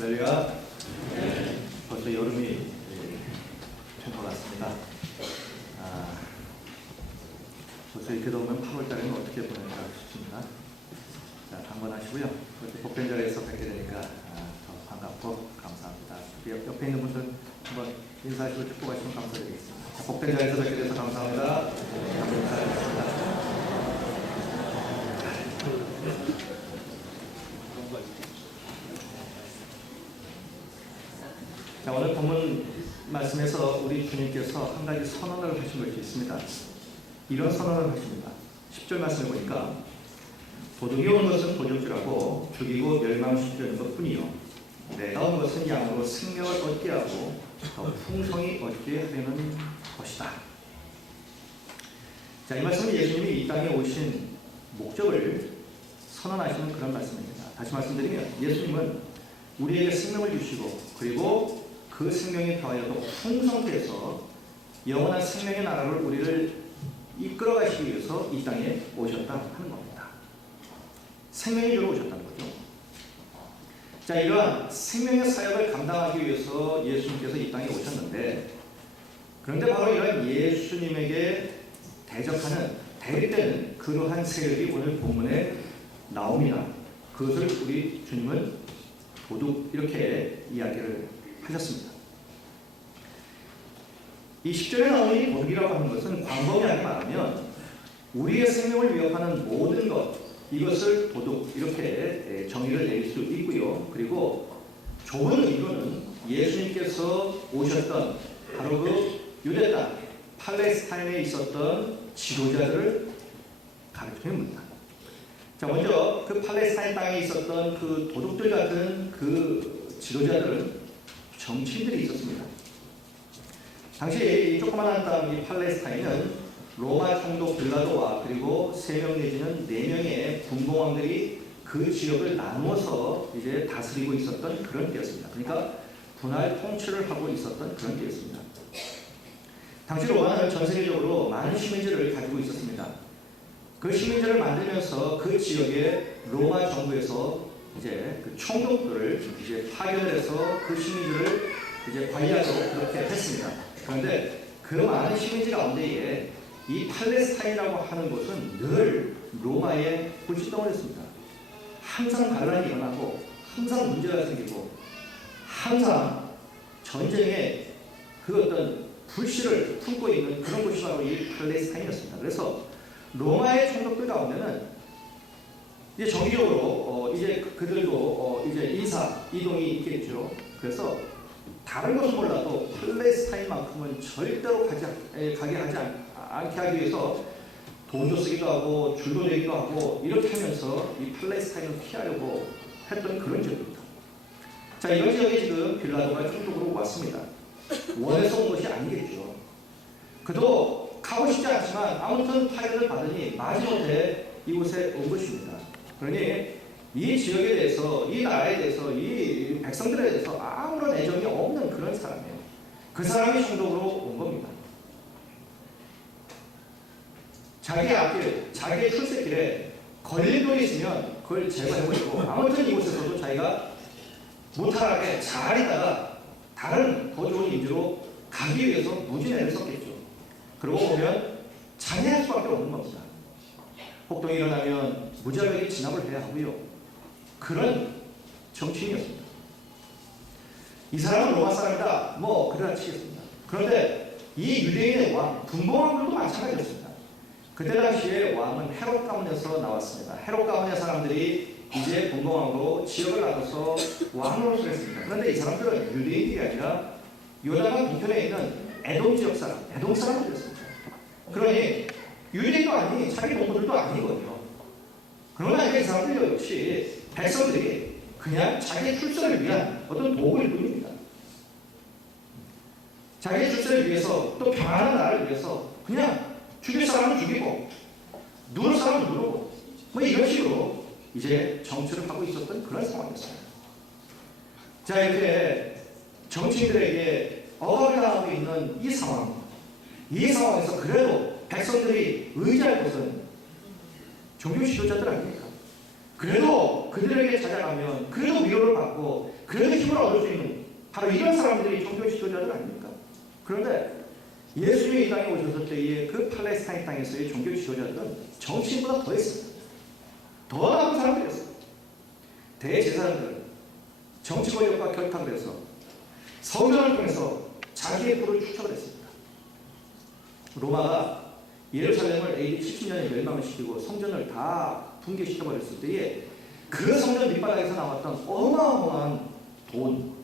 할렐루야. 벌써 여름이 되어갔습니다. 벌써 이렇게 더우면 8월달에는 어떻게 보낼까 싶습니다. 자, 강건하시고요. 이렇게 복된 자리에서 뵙게 되니까 더 반갑고 감사합니다. 옆에 있는 분들 한번 인사하시고 축복하시면 감사드리겠습니다. 자, 복된 자리에서 뵙게 돼서 감사합니다. 감사합니다. 자, 오늘 본문 말씀에서 우리 주님께서 한 가지 선언을 하신 것이 있습니다. 이런 선언을 하십니다. 10절 말씀을 보니까 도둑이 온 것은 도둑질하고 죽이고 멸망시키려는 것뿐이요 내가 온 것은 양으로 생명을 얻게 하고 더 풍성히 얻게 하려는 것이다. 자, 이 말씀은 예수님이 이 땅에 오신 목적을 선언하시는 그런 말씀입니다. 다시 말씀드리면 예수님은 우리에게 생명을 주시고 그리고 그 생명이 더하여도 풍성케 해서 영원한 생명의 나라를 우리를 이끌어 가시기 위해서 이 땅에 오셨다 하는 겁니다. 생명의 주로 오셨다는 거죠. 자, 이러한 생명의 사역을 감당하기 위해서 예수님께서 이 땅에 오셨는데, 그런데 바로 이러한 예수님에게 대적하는, 대립되는 그러한 세력이 오늘 본문에 나옵니다. 그것을 우리 주님은 도둑, 이렇게 이야기를 하셨습니다. 이 10절에 나오는 이 도둑이라고 하는 것은 광범위하게 말하면 우리의 생명을 위협하는 모든 것, 이것을 도둑, 이렇게 정의를 내릴 수 있고요. 그리고 좁은 의미로는 예수님께서 오셨던 바로 그 유대 땅 팔레스타인에 있었던 지도자들을 가르칩니다. 자, 먼저 그 팔레스타인 땅에 있었던 그 도둑들 같은 그 지도자들은 정치인들이 있었습니다. 당시 이 조그만한 땅 이 팔레스타인은 로마 총독 빌라도와 그리고 3명 내지는 4명의 분봉왕들이 그 지역을 나누어서 이제 다스리고 있었던 그런 때였습니다. 그러니까 분할 통치를 하고 있었던 그런 때였습니다. 당시 로마는 전 세계적으로 많은 시민들을 가지고 있었습니다. 그 시민들을 만들면서 그 지역에 로마 정부에서 이제 그 총독들을 이제 파견을 해서 그 시민들을 이제 관리하도록 그렇게 했습니다. 그런데 그 많은 시민들 가운데에 이 팔레스타인이라고 하는 곳은 늘 로마의 골칫덩어리였습니다. 항상 반란이 일어나고 항상 문제가 생기고 항상 전쟁에 그 어떤 불씨를 품고 있는 그런 곳이 바로 이 팔레스타인이었습니다. 그래서 로마의 총독들 가운데는 이제 정기적으로 이제 그들도 이제 인사 이동이 있겠죠. 그래서 다른 것은 몰라도 팔레스타인만큼은 절대로 가게 하지 않게 하기 위해서 돈도 쓰기도 하고 줄도 내기도 하고 이렇게 하면서 이 팔레스타인을 피하려고 했던 그런 지역입니다. 자, 이런 지역에 지금 빌라도가 총독으로 왔습니다. 원해서 온 것이 아니겠죠. 그도 가고 싶지 않지만 아무튼 파견을 받으니 마지못해 이곳에 온 것입니다. 그러니 이 지역에 대해서, 이 나라에 대해서, 이 백성들에 대해서 아무런 애정이 없는 그런 사람이에요. 그 사람이 총독으로 온 겁니다. 자기 앞길, 자기의 출세길에 걸린 돈이 있으면 그걸 제거해버리고 아무튼 이곳에서도 자기가 무탈하게 잘 있다가 다른 더 좋은 임지로 가기 위해서 무진애를 썼겠죠. 그러고 보면 잔해할 수밖에 없는 겁니다. 폭동이 일어나면 무자비하게 진압을 해야 하고요. 그런 정치인이었습니다. 이 사람은 로마 사람이다, 뭐 그러나 치겠습니다. 그런데 이 유대인의 왕, 분봉왕들도 마찬가지였습니다. 그때 당시에 왕은 헤롯 가문에서 나왔습니다. 헤롯 가문의 사람들이 이제 분봉왕으로 지역을 나눠서 왕으로 했습니다. 그런데 이 사람들은 유대인이 아니라 요단강 동편에 있는 에돔 지역 사람, 에돔 사람들이었습니다. 그러니 유대인도 아니, 자기 동물들도 아니거든요. 그러나 이 사람들 역시 백성들이 그냥 자기의 출세를 위한 어떤 도구일 뿐입니다. 자기의 출세를 위해서 또 평안한 나라를 위해서 그냥 죽일 사람은 죽이고 누를 사람은 누르고 뭐 이런 식으로 이제 정치를 하고 있었던 그런 상황이었습니다. 자, 이렇게 정치인들에게 억압을 당하고 있는 이 상황에서 그래도 백성들이 의지할 것은 종교 지도자들 아닙니까? 그래도 그들에게 찾아가면 그래도 위로를 받고 그래서 힘을 얻을 수 있는 바로 이런 사람들이 종교 지도자들 아닙니까? 그런데 예수님이 이 땅에 오셨을 때의 그 팔레스타인 땅에서의 종교 지도자들은 정치인보다 더 했습니다. 더 나쁜 사람들이었어요. 대제사장들은 정치 권력과 결탁을 해서 성전을 통해서 자기의 부를 축적을 했습니다. 로마가 예루살렘을 AD 70년에 멸망을 시키고 성전을 다 붕괴시켜버렸을 때에 그 성전 밑바닥에서 나왔던 어마어마한 돈,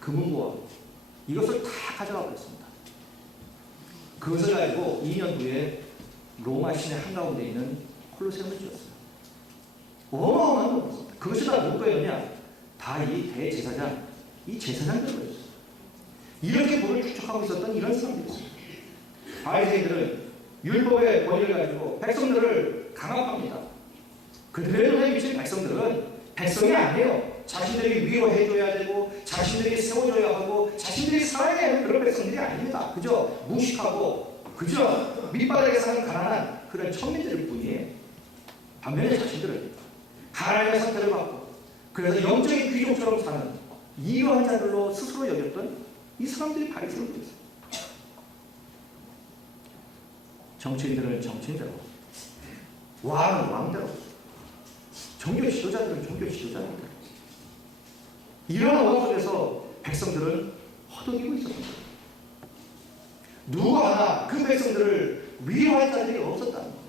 금은보화 이것을 다 가져가 버렸습니다. 그것을 가지고 2년 후에 로마 시내 한가운데 있는 콜로세움을 지었어요. 어마어마한 돈이었습니다. 그것이 다 누구 거였냐? 다 이 대제사장, 이 제사장들 거였어요. 이렇게 부를 축적하고 있었던 이런 사람들이었어요. 바리새인들은 율법의 권위를 가지고 백성들을 강압합니다. 그들의 눈에 비친 백성들은 백성이 아니에요. 자신들이 위로해줘야 되고 자신들이 세워줘야 하고 자신들이 살아야 하는 그런 백성들이 아닙니다. 그저 무식하고 그저 밑바닥에 사는 가난한 그런 천민들일 뿐이에요. 반면에 자신들은 하나님의 선택을 받고 그래서 영적인 귀족처럼 사는 이러한 자들로 스스로 여겼던 이 사람들이 바리새인들이었어요. 정치인들은 정치인대로, 왕은 왕대로, 종교 지도자들은 종교 지도자들대로. 이런 어원 속에서 백성들은 허덕이고 있었습니다. 누구 하나 그 백성들을 위로할 자들이 없었다는 겁니다.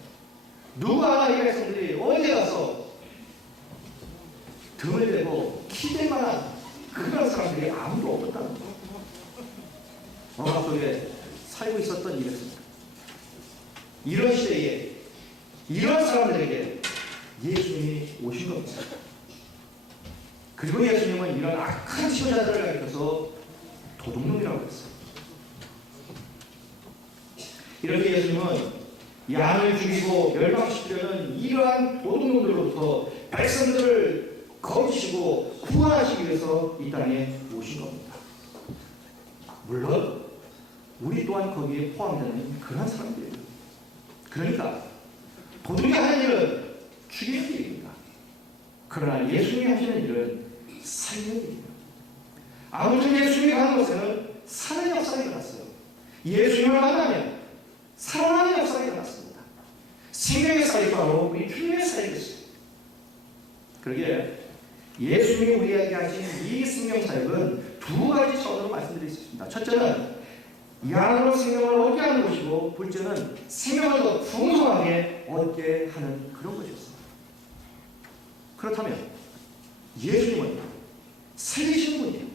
누구 하나 이 백성들이 어디 가서 등을 대고 기댈 만한 그런 사람들이 아무도 없었다는 겁니다. 어학 속에 살고 있었던 이 백성들. 이런 시대에 이런 사람들에게 예수님이 오신 겁니다. 그리고 예수님은 이런 악한 지도자들을 가리켜서 도둑놈이라고 했어요. 이렇게 예수님은 양을 죽이고 멸망시키려는 이러한 도둑놈들로부터 백성들을 거두시고 구원하시기 위해서 이 땅에 오신 겁니다. 물론 우리 또한 거기에 포함되는 그런 사람들이에요. 그러니까 도둑이 하는 일은 죽이는 일입니다. 그러나 예수님이 하시는 일은 살리는 일입니다. 아무튼 예수님이 가는 곳에는 사는 역사가 일어났어요. 예수님을 만나면 살아나는 역사가 일어났습니다. 생명의 사역이 바로 우리 주님의 사역이었어요. 그러기에 예수님이 우리에게 하신 이 생명 사역은 두 가지 차원으로 말씀드릴 수 있습니다. 첫째는 양으로 생명을 얻게 하는 것이고, 둘째는 생명을 더 풍성하게 얻게 하는 그런 것이었습니다. 그렇다면 예수님은 살리시는 분이에요.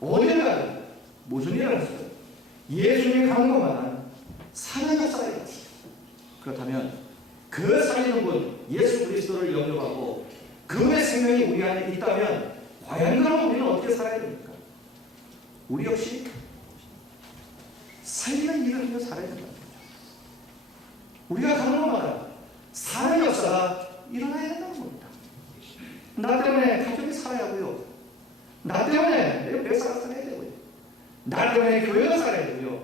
어디를 가든 무슨 일을 하시든 예수님이 가는 것마다 사는 역사가 일어났어요. 그렇다면 그 살리는 분 예수 그리스도를 영접하고 그분의 생명이 우리 안에 있다면 과연 그럼 우리는 어떻게 살아야 됩니까? 우리 역시 살리는 일을 하며 살아야 된다는 거죠. 우리가 가는 것마다 사는 역사가 일어나야 된다는 겁니다. 나 때문에 가족이 살아야 하고요. 나 때문에 내 회사가 살아야 되고요. 나 때문에 교회가 살아야 되고요.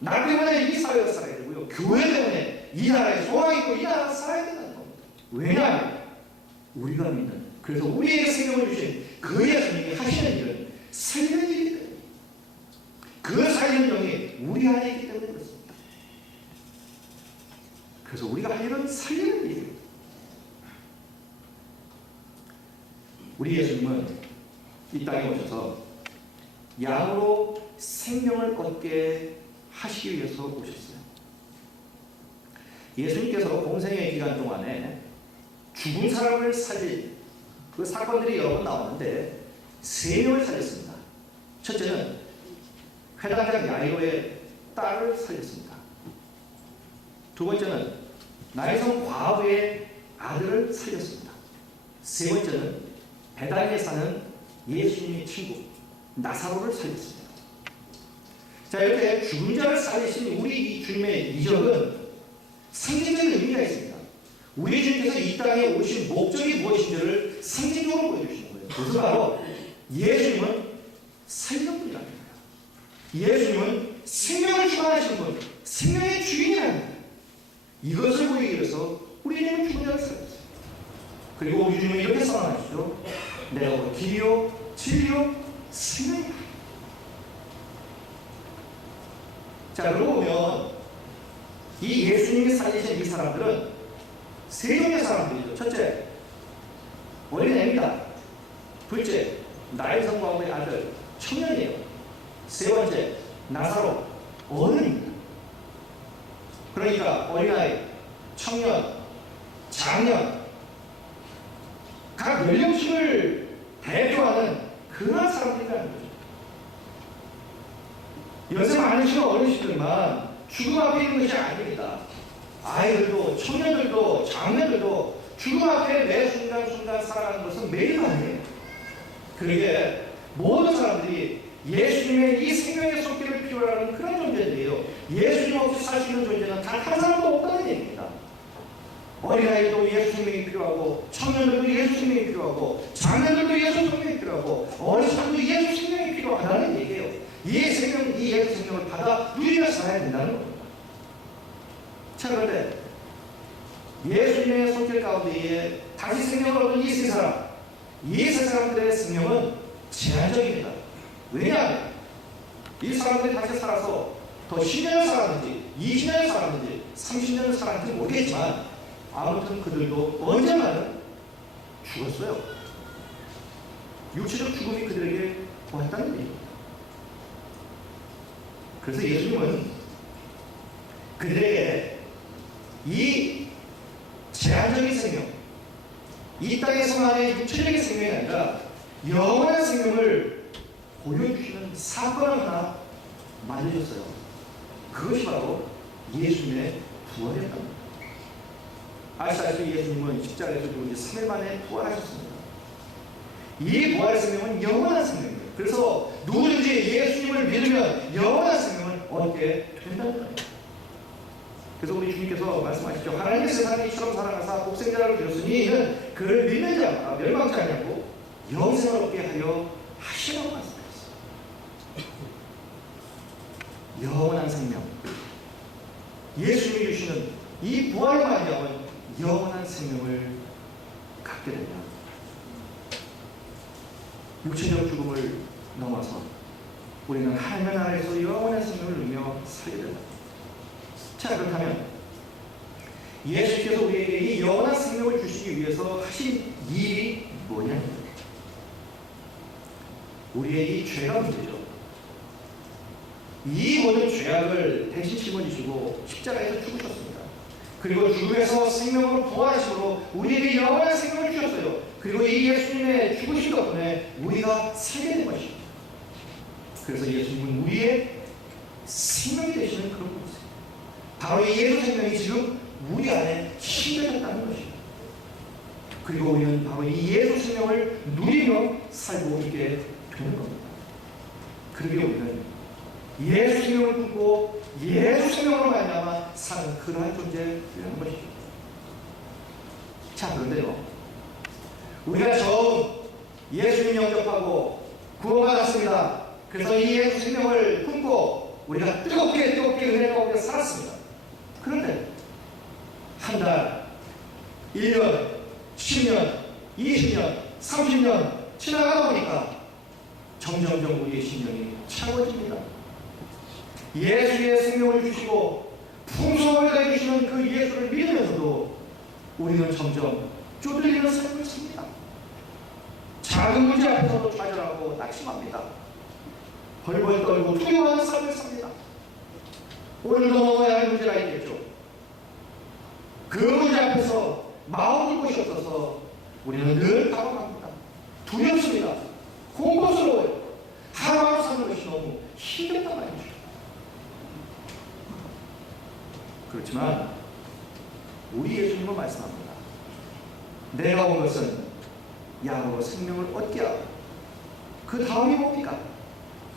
나 때문에 이 사회가 살아야 되고요. 교회 때문에 이 나라에 소망이 있고 이 나라가 살아야 된다는 겁니다. 왜냐하면 우리가 믿는, 그래서 우리에게 생명을 주신 그 예수님이 하시는 일은 살리는 일이기 때문에, 그 살리는 영이 우리 안에 있기 때문에 그렇습니다. 그래서 우리가 할 일은 살리는 일이에요. 우리 예수님은 이 땅에 오셔서 양으로 생명을 얻게 하시기 위해서 오셨어요. 예수님께서 공생의 기간 동안에 죽은 사람을 살릴 그 사건들이 여러 번 나왔는데 3명을 살렸습니다. 첫째는 회당장 야이로의 딸을 살렸습니다. 두 번째는 나이성 과부의 아들을 살렸습니다. 세 번째는 베다니에 사는 예수님의 친구 나사로를 살렸습니다. 자, 이렇게 죽은 자를 살리신 우리 주님의 이적은 상징적인 의미가 있습니다. 우리 주님께서 이 땅에 오신 목적이 무엇인지를 상징적으로 보여주시는 거예요. 그것은 바로 예수님은 살리는 분이라는 거예요. 예수님은 생명을 주관하시는 분, 생명의 주인이라는 거예요. 이것을 보이기 위해서 우리 주님은 죽은 자를 살렸어요. 그리고 우리 주님은 이렇게 선언하시죠. 내가 길이요 진리요 생명이다. 자, 그러고 보면 이 예수님이 살리신 이 사람들은 세 종의 사람들이죠. 첫째, 어린애입니다. 둘째, 나일성 왕후의 아들 청년이에요. 세 번째, 나사로 어른입니다. 그러니까 어린아이, 청년, 장년, 각 연령층을 대표하는 그런 사람들이라는 거죠. 연세 많으신 어르신들만 죽음 앞에 있는 것이 아닙니다. 아이들도, 청년들도, 장년들도 죽음 앞에 매 순간순간 살아가는 것은 매일만이에요. 그러기에 모든 사람들이 예수님의 이 생명의 손길을 필요로 하는 그런 존재들이에요. 예수님 없이 살 수 있는 존재는 단 한 사람도 없다는 얘기입니다. 어린아이도 예수 생명이 필요하고, 청년들도 예수 생명이 필요하고, 장년들도 예수 생명이 필요하고, 어르신들도 예수 생명이 필요하다는 얘기예요. 이 생명, 이 예수 생명을 받아 누리며 살아야 된다는 겁니다. 자, 그런데 예수님의 손길 가운데에 다시 생명을 얻은 이 세 사람, 이 세 사람들의 생명은 제한적입니다. 왜냐하면 이 사람들이 다시 살아서 더 10년을 살았는지 20년을 살았는지 30년을 살았는지 모르겠지만 아무튼 그들도 언젠가는 죽었어요. 육체적 죽음이 그들에게 왔다는 얘기입니다. 그래서 예수님은 그들에게 이 제한적인 생명, 이 땅에서만의 육체적인 생명이 아니라 영원한 생명을 보여주시는 사건을 하나 만드셨어요. 그것이 바로 예수님의 부활이었답니다. 아시다시피 예수님은 십자가에서 죽은 지 3일 만에 부활하셨습니다. 이 부활의 생명은 영원한 생명이에요. 그래서 누구든지 예수님을 믿으면 영원한 생명을 얻게 된다는 거예요. 그래서 우리 주님께서 말씀하시죠. 하나님의 세상을 이처럼 사랑하사 독생자를 주셨으니 이는 그를 믿는 자가 멸망치 아니하고 영생을 얻게 하려 하시라고 말씀하셨어요. 영원한 생명, 예수님이 주시는 이 부활을 말미암은 영원한 생명을 갖게 됩니다. 육체적 죽음을 넘어서 우리는 하나님의 나라에서 영원한 생명을 누리며 살게 된다. 자, 그렇다면 예수께서 우리에게 이 영원한 생명을 주시기 위해서 하신 일이 뭐냐? 우리의 이 죄가 문제죠. 이 모든 죄악을 대신 짊어지시고 십자가에서 죽으셨습니다. 그리고 죽음에서 생명으로 부활하심으로 우리에게 영원한 생명을 주셨어요. 그리고 이 예수님의 죽으신 덕분에 우리가 살게 된 것입니다. 그래서 예수님은 우리의 생명이 되시는 그런 분이세요. 바로 이 예수 생명이 지금 우리 안에 심겨졌다는 것입니다. 그리고 우리는 바로 이 예수 생명을 누리며 살고 있게 되는 겁니다. 그러기에 우리는 예수 생명을 품고 예수 생명으로 말미암아 사는 그러한 존재라는 것이죠. 자, 그런데요, 우리가 처음 예수님 영접하고 구원받았습니다. 그래서 이 예수 생명을 품고 우리가 뜨겁게 은혜 가운데 살았습니다. 그런데 한 달, 1년, 10년, 20년, 30년 지나가다 보니까 점점점 우리의 심령이 차가워집니다. 예수의 생명을 주시고 풍성을 내주시는 그 예수를 믿으면서도 우리는 점점 쪼들리는 삶을 삽니다. 작은 문제 앞에서도 좌절하고 낙심합니다. 벌벌 떨고 두려워하는 삶을 삽니다. 오늘도 넘어야 할 문제가 있겠죠. 그 문제 앞에서 마음이 곳이 없어서 우리는 늘 당황합니다. 두렵습니다. 공포스러워요. 하루하루 사는 것이 너무 힘들단 말이죠. 그렇지만 우리 예수님은 말씀합니다. 내가 온 것은 양으로 생명을 얻게 하고 그 다음이 뭡니까?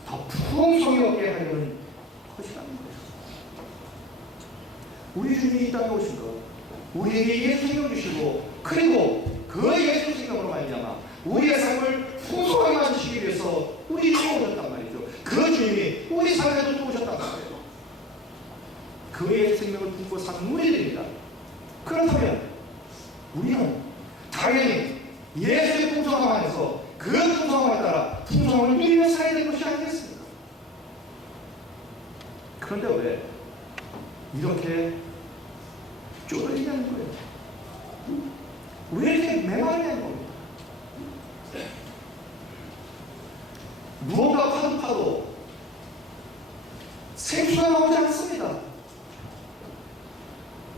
더 풍성히 얻게 하려는 것이라는 거예요. 우리 주님이 이 땅에 오신 것, 우리에게 예수 생명 주시고 그리고 그 예수 생명으로 말미암아 우리의 삶을 풍성하게 만드시기 위해서 우리 주님이 오셨단 말이죠. 그 주님이 우리 삶에도 또 오셨단 말이에요. 그 예수 생명을 품고 사는 우리들입니다. 그렇다면 우리는 당연히 예수의 풍성함 안에서 그 풍성함에 따라 그런데 왜 이렇게 쪼들리냐는 거예요. 왜 이렇게 메마르냐는 겁니다. 무언가 파도 생수가 나오지 않습니다.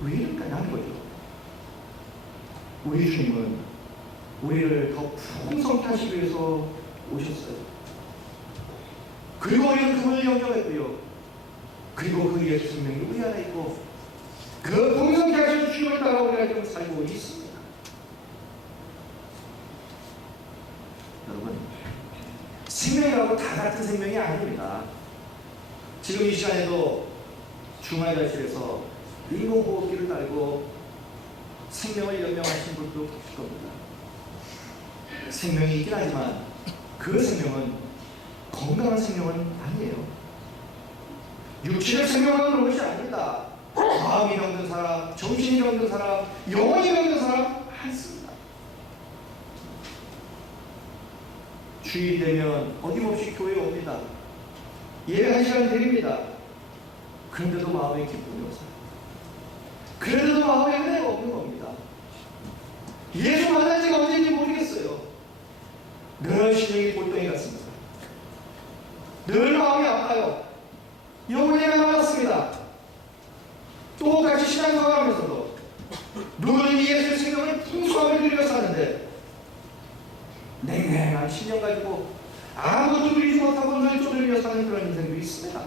왜 이럴까 하는 거죠. 우리 주님은 우리를 더 풍성케 하시기 위해서 오셨어요. 그리고 우리는 그분을 영접했고요. 그리고 그 예수 생명이 우리 안에 있고 그 풍성케 하신 주님을 따라 우리가 지금 살고 있습니다. 여러분, 생명이라고 다 같은 생명이 아닙니다. 지금 이 시간에도 중환자실에서 인공호흡기를 달고 생명을 연명하신 분도 계실 겁니다. 생명이 있긴 하지만 그 생명은 건강한 생명은 아니에요. 육신의 생명은 그런 것이 아닙니다. 마음이 병든 사람, 정신이 병든 사람, 영혼이 병든 사람 많습니다. 주일이 되면 어김없이 교회에 옵니다. 예배 한 시간 드립니다. 그런데도 마음에 기쁨이 없어요. 그런데도 마음에 은혜가 없는 겁니다. 예수 만난 지가 언제인지 모르겠어요. 늘 심령이 볼덩이 같습니다. 늘 마음이 아파요. 영혼이 메말랐습니다. 똑같이 신앙생활하면서도 누구는 예수의 생명을 풍성하게 누리며 사는데 냉랭한 신령 가지고 아무것도 누리지 못하고 늘 쪼들리며 사는 그런 인생도 있습니다.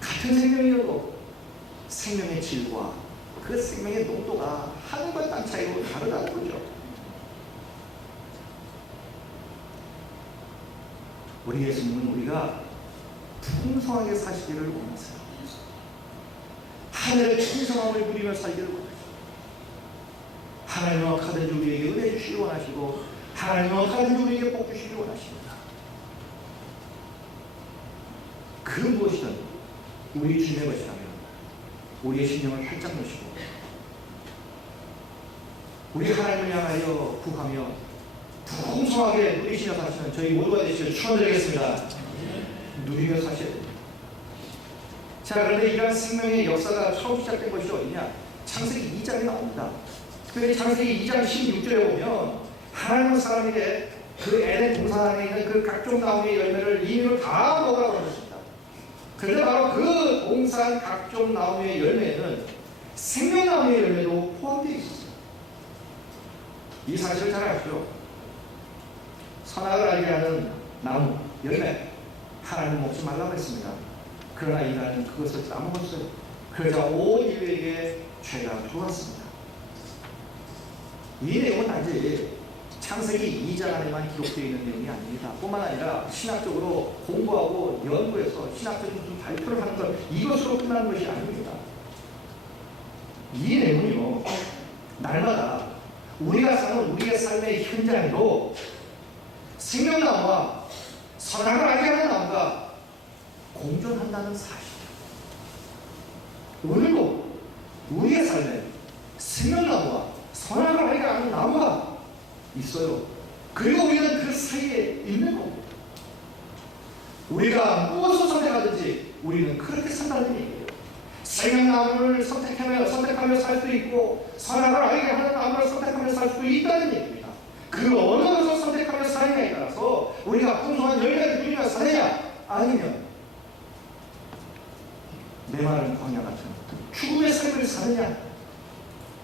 같은 생명이어도 생명의 질과 그 생명의 농도가 하늘과 땅 차이로 다르다는 거죠. 우리 예수님은 우리가 풍성하게 사시기를 원하세요. 하늘의 풍성함을 누리며 살기를 원하시고 하나님은 가든 우리에게 은혜 주시기 원하시고 하나님은 가든 우리에게 복 주시기 원하십니다. 그 무엇이든 우리 주님의 것이라면 우리의 신령을 활짝 놓으시고 우리 하나님을 향하여 구하며 풍성하게 누리시며 사시는 저희 모두가 되시길 축원드리겠습니다. 누리며 사셔야 됩니다. 자, 그런데 이러한 생명의 역사가 처음 시작된 것이 어디냐? 창세기 2장에 나옵니다. 특별히 창세기 2장 16절에 보면 하나님은 사람에게 그 에덴 동산 안에 있는 그 각종 나무의 열매를 임의로 다 먹으라고 하셨습니다. 그런데 바로 그 동산 각종 나무의 열매에는 생명나무의 열매도 포함되어 있었어요. 이 사실을 잘 아시죠? 선악을 알게 하는 나무, 열매 하나님 먹지 말라고 했습니다. 그러나 인간은 그것을 따먹었어요. 그러자 온 인류에게 죄가 들어왔습니다. 이 내용은 단지 창세기 2장 안에만 기록되어 있는 내용이 아닙니다. 뿐만 아니라 신학적으로 공부하고 연구해서 신학적인 무슨 발표를 하는 것, 이것으로 끝나는 것이 아닙니다. 이 내용은요, 날마다 우리가 사는 우리의 삶의 현장에도 생명나무와 선악을 알게 하는 나무가 공존한다는 사실. 오늘도 우리의 삶에 생명나무와 선악을 알게 하는 나무가 있어요. 그리고 우리는 그 사이에 있는 겁니다. 우리가 무엇을 선택하든지 우리는 그렇게 산다는 얘기예요. 생명나무를 선택하며 살 수 있고 선악을 알게 하는 나무를 선택하며 살 수 있다는 얘기입니다. 그 어느 것을 선택하며 사느냐에 따라서 우리가 풍성한 열매를 누리며 사느냐 아니면 메마른 광야 같은 죽음의 삶을 사느냐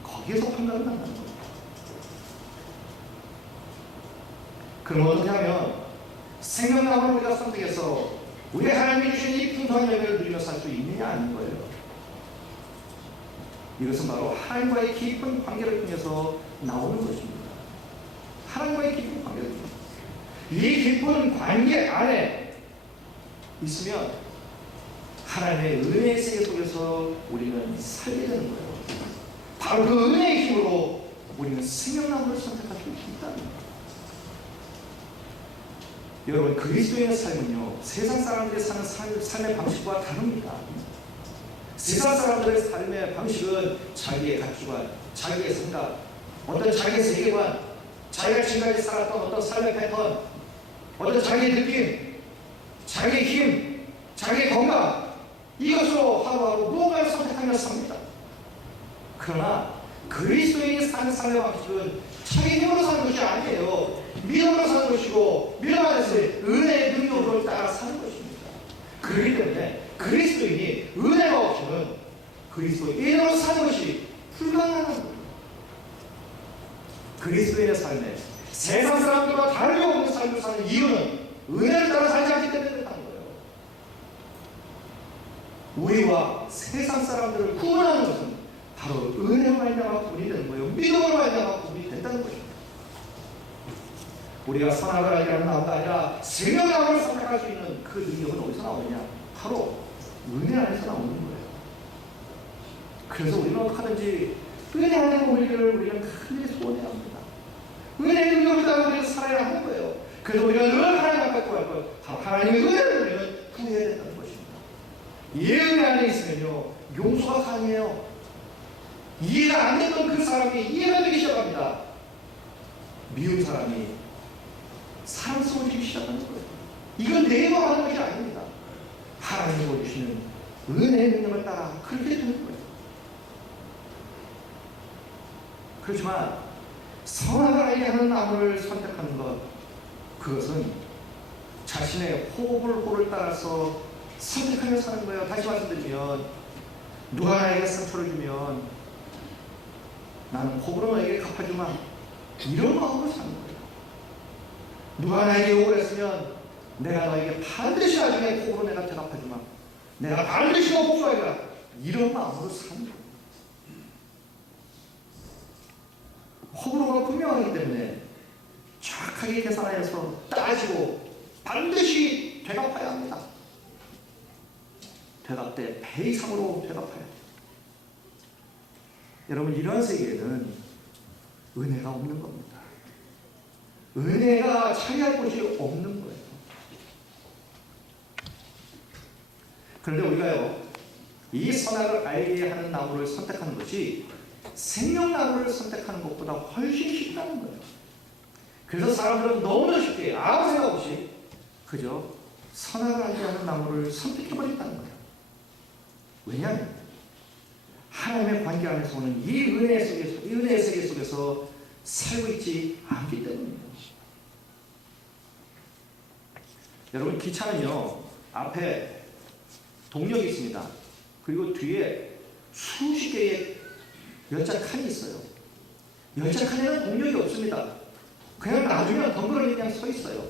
거기에서 판단을 한다는 겁니다. 그럼 어떻게 하면 생명나무를 우리가 선택해서 우리 하나님이 주신 이 풍성한 열매를 누리며 살 수 있느냐 아닌 거예요. 이것은 바로 하나님과의 깊은 관계를 통해서 나오는 것입니다. 하나님과의 깊은 관계를 통해서 이 깊은 관계 안에 있으면 하나님의 은혜의 세계 속에서 우리는 살게 되는 거예요. 바로 그 은혜의 힘으로 우리는 생명나무를 선택할 수 있다는 거예요. 여러분, 그리스도인의 삶은요, 세상 사람들이 사는 삶의 방식과 다릅니다. 세상 사람들의 삶의 방식은 자기의 가치관, 자기의 생각, 어떤 자기의 세계관, 자기가 지금까지 살았던 어떤 삶의 패턴, 어떤 자기의 느낌, 자기의 힘, 자기의 건강, 이것으로 하루하루 무언가를 선택하며 삽니다. 그러나 그리스도인이 사는 삶의 방식은 자기 힘으로 사는 것이 아니에요. 믿음으로 사는 것이고 믿음 안에서의 은혜의 능력으로 따라 사는 것입니다. 그렇기 때문에 그리스도인이 은혜가 없이는 그리스도인으로 사는 것이 불가능한 겁니다. 그리스도인의 삶에 세상 사람들과 다름이 없는 삶을 사는 이유는 은혜를 따라 살지 않기 때문에 그렇다는 거예요. 우리와 세상 사람들을 구원하는 것은 바로 은혜로 말미암아 구원이 되는 거예요. 믿음으로 말미암아 구원이 된다는 것입니다. 우리가 선악을 알게 하는 나무가 아니라 생명나무를 선택할 수 있는 그 능력은 어디서 나오느냐? 바로 은혜 안에서 나오는 거예요. 그래서 우리는 어떡하든지 은혜 안에 오기를 우리는 간절히 소원해야 합니다. 은혜의 능력을 따라 우리는 살아야 하는 거예요. 그래서 우리가 늘 하나님 앞에 구할 것, 하나님의 은혜를 우리는 구해야 된다는 것입니다. 이 은혜 안에 있으면요, 용서가 가능해요. 이해가 안 됐던 그 사람이 이해가 되기 시작합니다. 미운 사람이 사랑스러워지기 시작하는 거예요. 이건 내가 하는 것이 아닙니다. 하나님이 보여주시는 은혜의 능력을 따라 그렇게 되는 거예요. 그렇지만 선악을 알게 하는 나무를 선택하는 것, 그것은 자신의 호불호를 따라서 선택하며 사는 거예요. 다시 말씀드리면 누가 나에게 상처를 주면 나는 호불호 너에게 갚아주마, 이런 마음으로 사는 거예요. 누가 나에게 욕을 했으면 내가 너에게 반드시 나중에 호불호 내가 대답하주마, 내가 반드시 너 복수하리라, 이런 마음으로 사는 거예요. 호불호가 분명하기 때문에 정확하게 계산하여서 따지고 반드시 대답해야 합니다. 대답 때 배 이상으로 대답해야 돼요. 여러분, 이런 세계에는 은혜가 없는 겁니다. 은혜가 차지할 곳이 없는 거예요. 그런데 우리가요, 이 선악을 알게 하는 나무를 선택하는 것이 생명나무를 선택하는 것보다 훨씬 쉽다는 거예요. 그래서 사람들은 너무나 쉽게 아무 생각 없이 그저 선악을 알게 하는 나무를 선택해버린다는 거예요. 왜냐하면 하나님의 관계 안에서 오는 이 은혜의 세계 속에서 살고 있지 않기 때문입니다. 여러분, 기차는요, 앞에 동력이 있습니다. 그리고 뒤에 수십 개의 열차 칸이 있어요. 열차 칸에는 동력이 없습니다. 그냥 놔두면 덩그러니 그냥 서 있어요.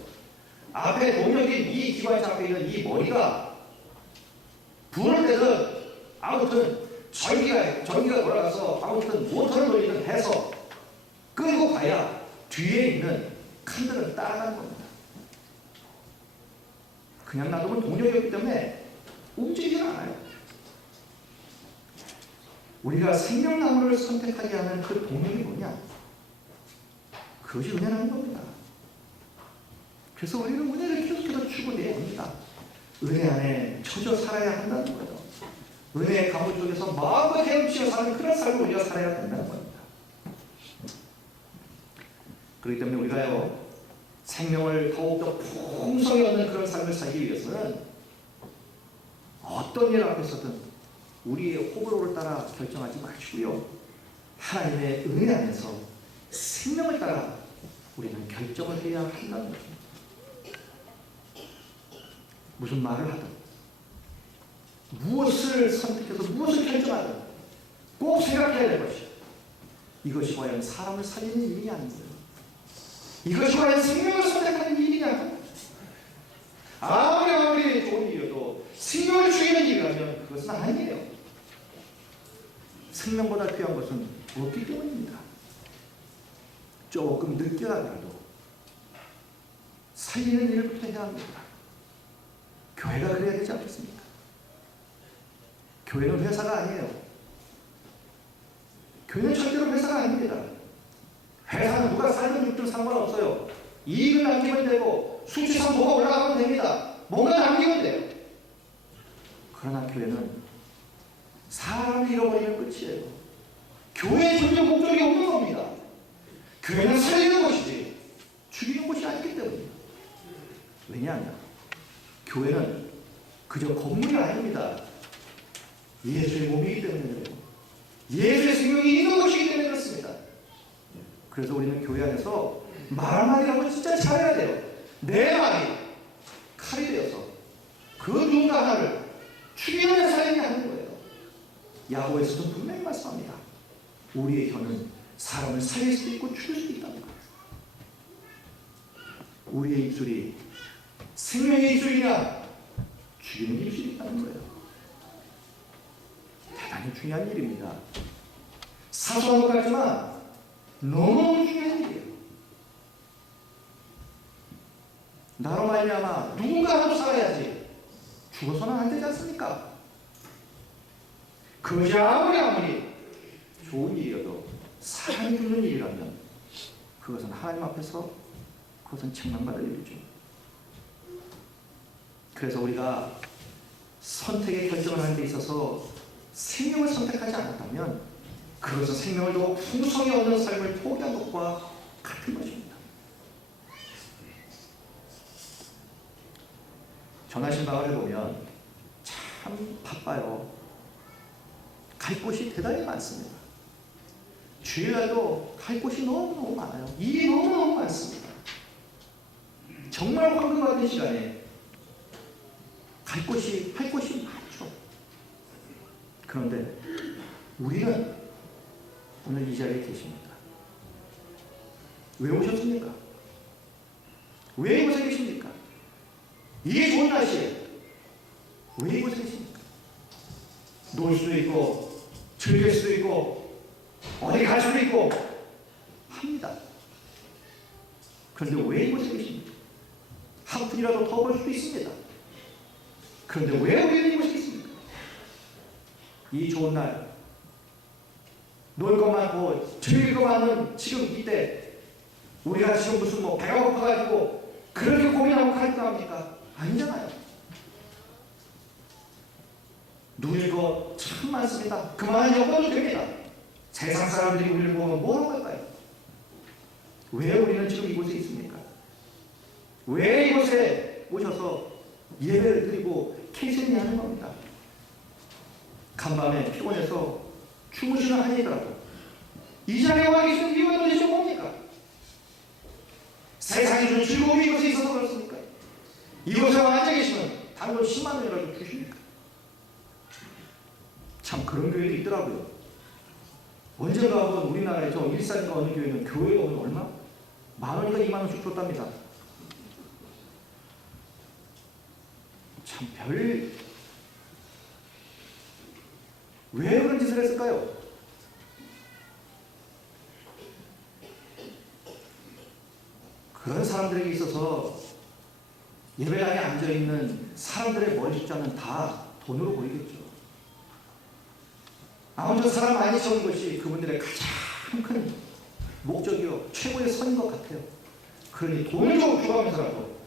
앞에 동력인 이 기관차 앞에 있는 이 머리가 부을 때는 아무튼 전기가 돌아가서 아무튼 모터를 돌리든 해서 끌고 가야 뒤에 있는 칸들은 따라가는 겁니다. 그냥 놔두면 동력이 없기 때문에 움직이지 않아요. 우리가 생명나무를 선택하게 하는 그 동력이 뭐냐? 그것이 은혜라는 겁니다. 그래서 우리는 은혜를 계속해서 추구해야 합니다. 은혜 안에 젖어 살아야 한다는 거예요. 은혜의 가무 속에서 마음과 헤엄치며 사는 그런 삶을 우리가 살아야 된다는 겁니다. 그렇기 때문에 우리가요, 생명을 더욱더 풍성히 얻는 그런 삶을 살기 위해서는 어떤 일 앞에서든 우리의 호불호를 따라 결정하지 마시고요, 하나님의 은혜 안에서 생명을 따라 우리는 결정을 해야 한다는 것입니다. 무슨 말을 하든 무엇을 선택해서 무엇을 결정하든 꼭 생각해야 될 것이, 이것이 과연 사람을 살리는 일이 아니고요, 이것이 과연 생명을 선택하는 일이냐. 아무리 좋은 일이어도 생명을 죽이는 일이라면 그것은 아니에요. 생명보다 귀한 것은 없기 때문입니다. 조금 늦게 하더라도 살리는 일부터 해야 합니다. 교회가 그래야 되지 않겠습니까? 교회는 회사가 아니에요. 교회는 절대로 회사가 아닙니다. 회사는 누가 살든 죽든 상관없어요. 이익을 남기면 되고 수치상 뭐가 올라가면 됩니다. 뭔가 남기면 돼요. 그러나 교회는 사람을 잃어버리면 끝이에요. 교회의 존재 목적이 없는 겁니다. 교회는 살리는 것이지 죽이는 것이 아니기 때문입니다. 왜냐하면 교회는 그저 건물이 아닙니다. 예수의 몸이기 때문에 그래요. 예수의 생명이 있는 것이기 때문에 그렇습니다. 그래서 우리는 교회 안에서 말 한마디라고 진짜 잘해야 돼요. 내 말이 칼이 되어서 그 누군가 하나를 죽이는 사람이 하는 거예요. 야고보에서도 분명히 말씀합니다. 우리의 혀는 사람을 살릴 수도 있고 죽일 수도 있다는 거예요. 우리의 입술이 생명의 입술이냐 죽이는 입술이 있다는 거예요. 대단히 중요한 일입니다. 사소한 것 같지만 너무 중요한 일이에요. 나로 말미암아 누군가 하도 살아야지 죽어서는 안 되지 않습니까? 그것이 아무리 좋은 일이어도 사람이 죽는 일이라면 그것은 하나님 앞에서 그것은 책망받을 일이죠. 그래서 우리가 선택의 결정을 하는 데 있어서 생명을 선택하지 않았다면 그것은 생명을 더 풍성히 얻는 삶을 포기한 것과 같은 것입니다. 전화신방을 해보면 참 바빠요. 갈 곳이 대단히 많습니다. 주일날도 갈 곳이 너무너무 많아요. 일이 너무너무 많습니다. 정말 황금 같은 시간에 갈 곳이, 할 곳이 많죠. 그런데 우리는 오늘 이 자리에 계십니다. 왜 오셨습니까? 왜 이곳에 계십니까? 이 좋은 날씨에 왜 이곳에 계십니까? 놀 수도 있고 즐길 수도 있고 어디 갈 수도 있고 합니다. 그런데 왜 이곳에 계십니까? 한 푼이라도 더 벌 수도 있습니다. 그런데 왜 우리는 이곳에 있습니까? 이 좋은 날 놀 것 많고 즐길 것 많은 지금 이때 우리가 지금 무슨 배가 고파가지고 그렇게 고민하고 갈까 합니까? 아니잖아요. 누릴 거 참 많습니다. 그만한 여건도 됩니다. 세상 사람들이 우리를 보면 뭐라고 할까요? 왜 우리는 지금 이곳에 있습니까? 왜 이곳에 오셔서 예배를 드리고 케이슨이 하는 겁니다. 간밤에 피곤해서 주무시는 한이더라도 이 자리에 와 계시는 이유가 도대체 뭡니까? 세상에 준 즐거움이 이곳에 있어서 그렇습니까? 이곳에 와 앉아 계시면 단돈 10만 원이라도 주십니까? 참 그런 교회도 있더라고요. 언젠가 한번 우리나라에 저 일산인가 어느 교회는 교회에 오면 얼마? 10,000원인가 20,000원씩 줬답니다. 참 왜 그런 짓을 했을까요? 그런 사람들에게 있어서 예배당에 앉아있는 사람들의 머리 숫자는 다 돈으로 보이겠죠. 아무튼 사람 많이 세우는 것이 그분들의 가장 큰 목적이요 최고의 선인 것 같아요. 그러니 돈을 좀 주고하면서라도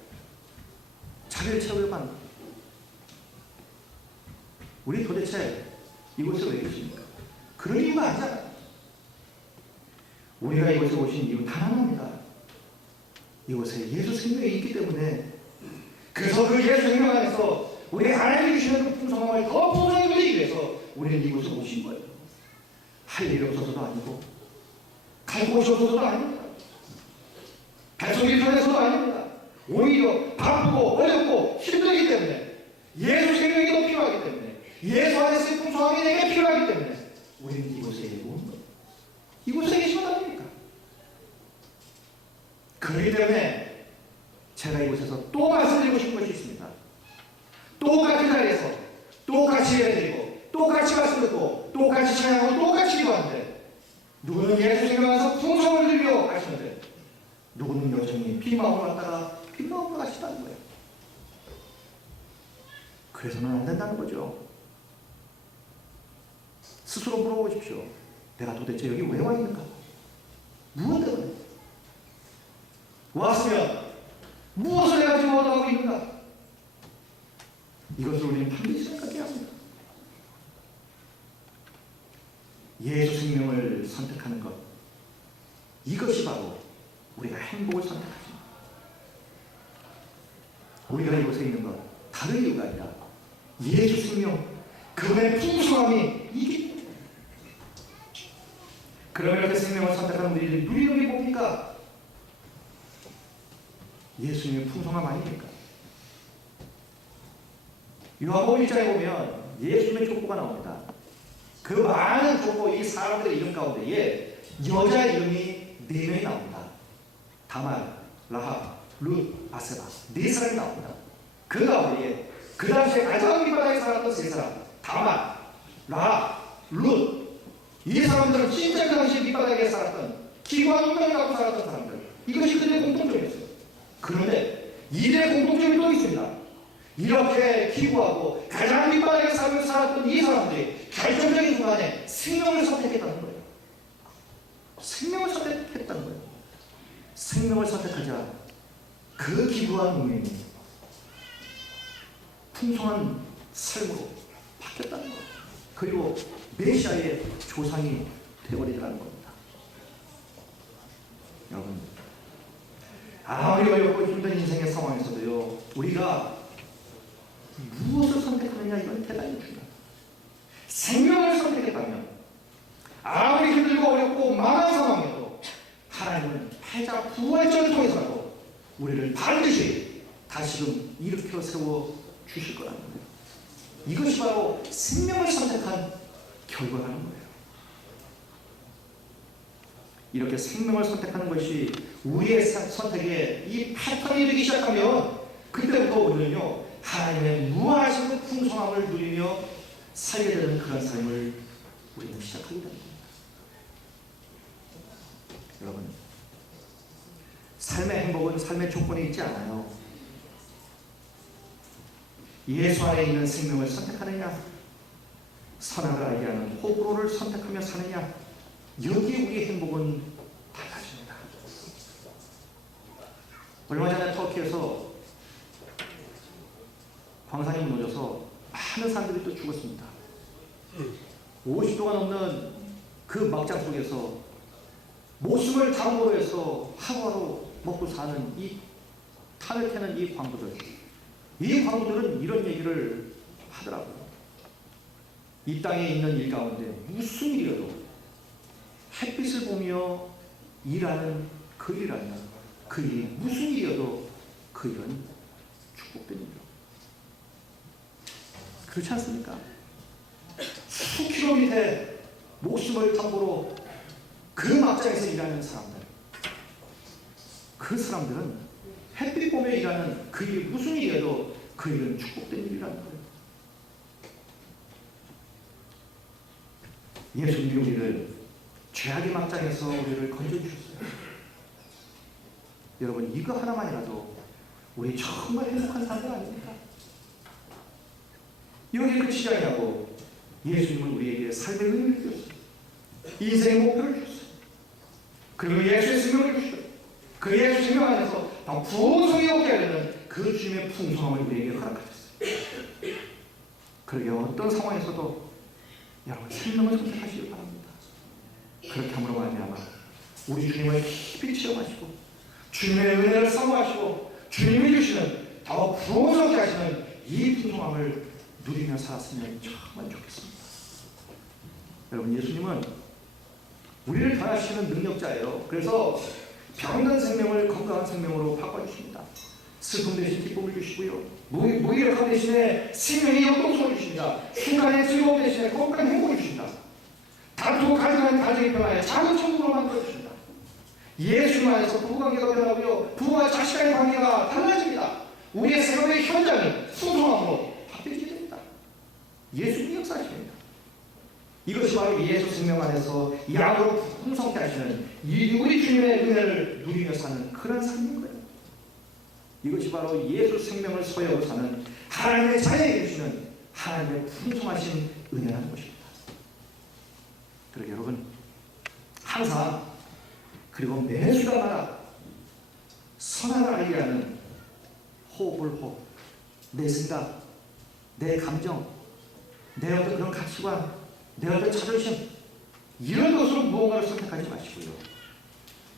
자리를 채우려고 합니다. 우리 도대체 이곳에 왜 계십니까? 그런 이유가 아니잖아요. 우리가 이곳에 오신 이유는 단 하나입니다. 이곳에 예수 생명이 있기 때문에, 그래서 그 예수 생명 안에서 우리 하나님이 주시는 그 풍성함을 더 풍성히 누리기 위해서 우리는 이곳에 오신 거예요. 할 일이 없어서도 아니고 갈 곳이 없어서도 아닙니다. 배송이 편해서도 아닙니다. 오히려 바쁘고 어렵고 힘들기 때문에 예수 생명이 더 필요하기 때문에 예수 안에서의 풍성함이 내게 필요하기 때문에 우리는 이곳에 오는 거예요. 이곳에 계시면 안 됩니까? 그렇기 때문에 제가 이곳에서 또 말씀드리고 싶은 것이 있습니다. 똑같은 자리에서 똑같이 예배드리고 똑같이 말씀 듣고 똑같이 찬양하고 똑같이 기도하는데 누구는 예수 생각하면서 풍성을 누리려 하시는데 누구는 여전히 빈마음으로 왔다가 빈마음으로 가시다는 거예요. 그래서는 안 된다는 거죠. 스스로 물어보십시오. 내가 도대체 여기 왜 와 있는가? 무엇 때문에? 왔으면 무엇을 내가 지금 얻어가고 있는가? 이것을 우리는 반드시 생각해야 합니다. 예수 생명을 선택하는 것, 이것이 바로 우리가 행복을 선택하십니다. 우리가 이곳에 있는 것 다른 이유가 아니라 예수 생명, 그분의 풍성함이 이기. 그러면 그 생명을 선택하는 우리들이 누리는 게 뭡니까? 예수님의 풍성함 아닙니까? 요한복음 1장에 보면 예수님의 족보가 나옵니다. 그 많은 족보, 이 사람들의 이름 가운데에 여자 이름이 4명이 나옵니다. 다말, 라합, 룻, 바세바 4사람이 나옵니다. 그 가운데에 그 당시에 가장 밑바닥에 살았던 3사람, 다말, 라합, 룻, 이 사람들은 진짜 그 당시에 밑바닥에 살았던 기구한 운명을 갖고 살았던 사람들, 이것이 그들의 공통점이었어요. 그런데 이들의 공통점이 또 있습니다. 이렇게 기구하고 가장 밑바닥에 살았던 이 사람들이 결정적인 순간에 생명을 선택했다는 거예요. 생명을 선택했다는 거예요. 생명을 선택하자 그 기구한 운명이 풍성한 삶으로 바뀌었다는 거예요. 그리고 메시아의 조상이 되어버리더라는 겁니다. 여러분, 아무리 어렵고 힘든 인생의 상황에서도요, 우리가 무엇을 선택하느냐, 이건 대단히 중요합니다. 생명을 선택했다면 아무리 힘들고 어렵고 망한 상황에도 하나님은 패자 부활전을 통해서라도 우리를 반드시 다시금 일으켜 세워 주실 거라는 거예요. 이것이 바로 생명을 선택한 결과라는 거예요. 이렇게 생명을 선택하는 것이 우리의 선택에 이 패턴이 되기 시작하면 그때부터 우리는요, 하나님의 무한하신 풍성함을 누리며 살게 되는 그런 삶을 우리는 시작하게 됩니다. 여러분, 삶의 행복은 삶의 조건에 있지 않아요. 예수 안에 있는 생명을 선택하느냐, 선악을 알게 하는 호불호를 선택하며 사느냐, 여기에 우리의 행복은 달라집니다. 얼마 전에 터키에서 광산이 무너져서 많은 사람들이 또 죽었습니다. 50도가 넘는 그 막장 속에서 목숨을 담보로 해서 하루하루 먹고 사는 이 탄을 캐는 이 광부들, 이 광부들은 이런 얘기를 하더라고요. 이 땅에 있는 일 가운데 무슨 일이라도 햇빛을 보며 일하는 그 일이라면 그 일이 무슨 일이어도 그 일은 축복된 일이라고. 그렇지 않습니까? 수킬로 밑에 목숨을 담보로 그 막장에서 일하는 사람들, 그 사람들은 햇빛 보며 일하는 그 일이 무슨 일이어도 그 일은 축복된 일이라는 거예요. 예수님이 우리를 죄악의 막장에서 우리를 건져주셨어요. 여러분, 이거 하나만이라도 우리 정말 행복한 사람들 아닙니까? 여기에 끝이지 아니하고 예수님은 우리에게 삶의 의미를 주셨어요. 인생의 목표를 주셨어요. 그리고 예수의 생명을 주셨어요. 그 예수 생명 안에서 풍성이 없게 하려는 그 주님의 풍성함을 우리에게 허락하셨어요. 그러게 어떤 상황에서도 여러분 생명을 선택하시길 바랍니다. 그렇게 함으로 말미암아 우리 주님을 깊이 체험하시고 주님의 은혜를 사모하시고 주님이 주시는 더 풍성하게 하시는 이 풍성함을 누리며 살았으면 정말 좋겠습니다. 여러분, 예수님은 우리를 변화시키는 능력자예요. 그래서 병든 생명을 건강한 생명으로 바꿔주십니다. 슬픔 대신 기쁨을 주시고요, 무기력함 대신에 생명의 역동성을 주십니다. 순간의 즐거움 대신에 건강한 행복을 주십니다. 다투고 가정한 가정의 변화에 작은 천국으로 만들어주십니다. 예수님 안에서 부부관계가 변하고요, 부부와 자식 간의 관계가 달라집니다. 우리의 생업의 현장이 풍성함으로 바뀌게 됩니다. 예수님이 역사하십니다. 이것이 바로 예수 생명 안에서 양으로 풍성케 하시는 우리 주님의 은혜를 누리며 사는 그런 삶인 거예요. 이것이 바로 예수 생명을 소유하고 사는 하나님의 자녀에게 주시는 하나님의 풍성하신 은혜라는 것입니다. 그러게 여러분, 항상 그리고 매순간마다 선악을 알게 하는 호불호, 내 생각, 내 감정, 내 어떤 그런 가치관, 내 어떤 자존심, 이런 것으로 무언가를 선택하지 마시고요,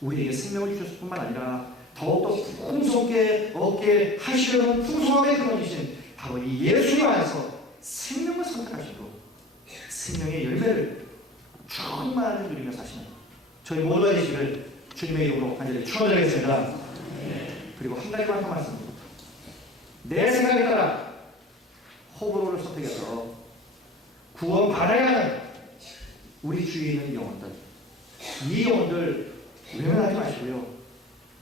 우리에게 생명을 주셨을 뿐만 아니라 더욱더 풍성하게 얻게 하시려는 풍성함의 근원이신 바로 이 예수님 안에서 생명을 선택하시고 생명의 열매를 충만히 누리며 사시는 저희 모두가 되시기를 주님의 이름으로 간절히 축원드리겠습니다. 그리고 한 가지만 더 말씀드립니다. 내 생각에 따라 호불호를 선택해서 구원받아야 하는 우리 주위에 있는 영혼들, 이 영혼들 외면하지 마시고요.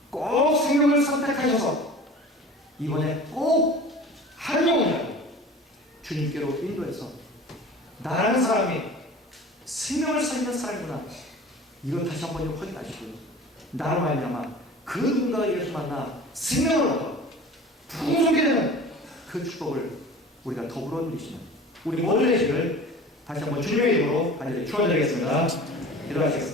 꼭 생명을 선택하셔서 이번에 꼭 한 영혼이라도 주님께로 인도해서 나라는 사람이 생명을 살리는 사람이구나, 이걸 다시 한번 좀 확인하시고요. 나로 말미암아 그 누군가가 예수 만나 생명을 얻어 풍성하게 되는 그 축복을 우리가 더불어 누리시는 우리 모두 되시기를 다시 한번 주님의 이름으로 간절히 축원드리겠습니다. 기도하시겠습니다.